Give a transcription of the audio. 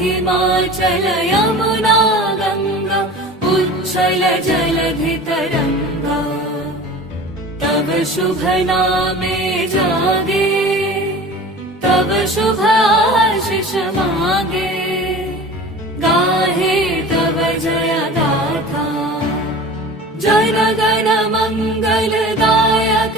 हिमाचल यमुना गंगा उच्छल जलधि तरंगा। तव शुभ नामे जागे, तव शुभ आशीष मागे। गाहे तव जय गाथा, जन गण मंगलदायक